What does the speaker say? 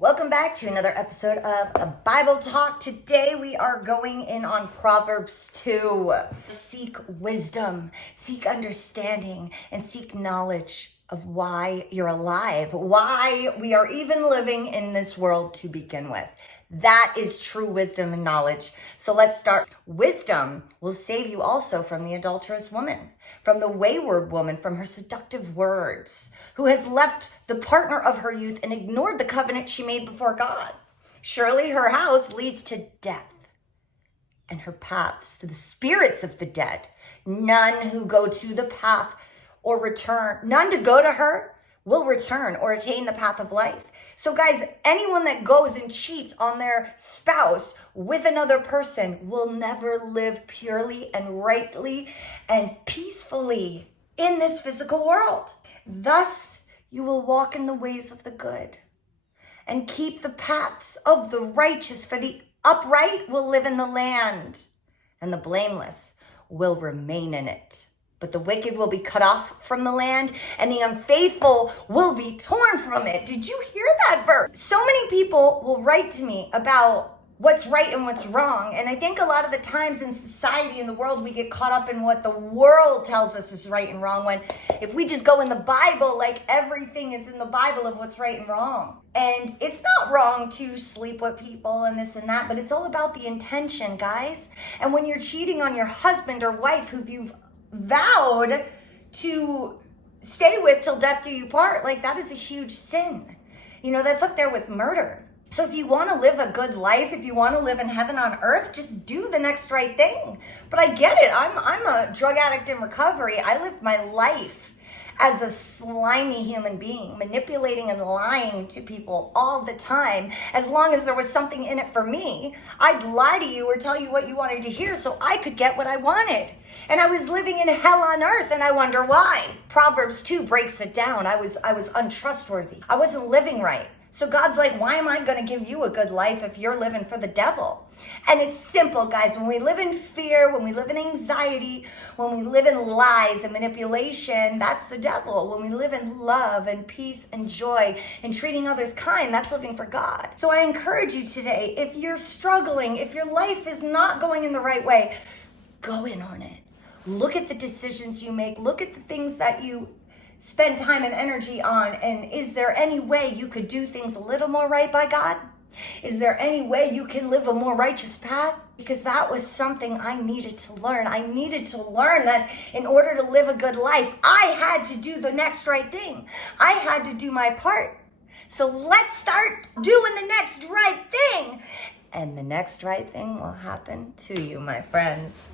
Welcome back to another episode of a Bible Talk. Today we are going in on Proverbs 2. Seek wisdom, seek understanding, and seek knowledge of why you're alive, why we are even living in this world to begin with. That is true wisdom and knowledge. So let's start. Wisdom will save you also from the adulterous woman, from the wayward woman, from her seductive words, who has left the partner of her youth and ignored the covenant she made before God. Surely her house leads to death, and her paths to the spirits of the dead. None who go to the path or return, none to go to her will return or attain the path of life. So guys, anyone that goes and cheats on their spouse with another person will never live purely and rightly and peacefully in this physical world. Thus, you will walk in the ways of the good and keep the paths of the righteous, for the upright will live in the land, and the blameless will remain in it. But the wicked will be cut off from the land, and the unfaithful will be torn from it. Did you hear that verse? So many people will write to me about what's right and what's wrong. And I think a lot of the times in society, in the world, we get caught up in what the world tells us is right and wrong, when if we just go in the Bible, like everything is in the Bible of what's right and wrong. And it's not wrong to sleep with people and this and that, but it's all about the intention, guys. And when you're cheating on your husband or wife who you've vowed to stay with till death do you part, like that is a huge sin. You know, that's up there with murder. So if you want to live a good life, if you want to live in heaven on earth, just do the next right thing. But I get it. I'm a drug addict in recovery. I lived my life as a slimy human being, manipulating and lying to people all the time. As long as there was something in it for me, I'd lie to you or tell you what you wanted to hear so I could get what I wanted. And I was living in hell on earth, and I wonder why. Proverbs 2 breaks it down. I was untrustworthy. I wasn't living right. So God's like, why am I going to give you a good life if you're living for the devil? And it's simple, guys. When we live in fear, when we live in anxiety, when we live in lies and manipulation, that's the devil. When we live in love and peace and joy and treating others kind, that's living for God. So I encourage you today, if you're struggling, if your life is not going in the right way, go in on it. Look at the decisions you make. Look at the things that you spend time and energy on. And is there any way you could do things a little more right by God? Is there any way you can live a more righteous path? Because that was something I needed to learn. I needed to learn that in order to live a good life, I had to do the next right thing. I had to do my part. So let's start doing the next right thing. And the next right thing will happen to you, my friends.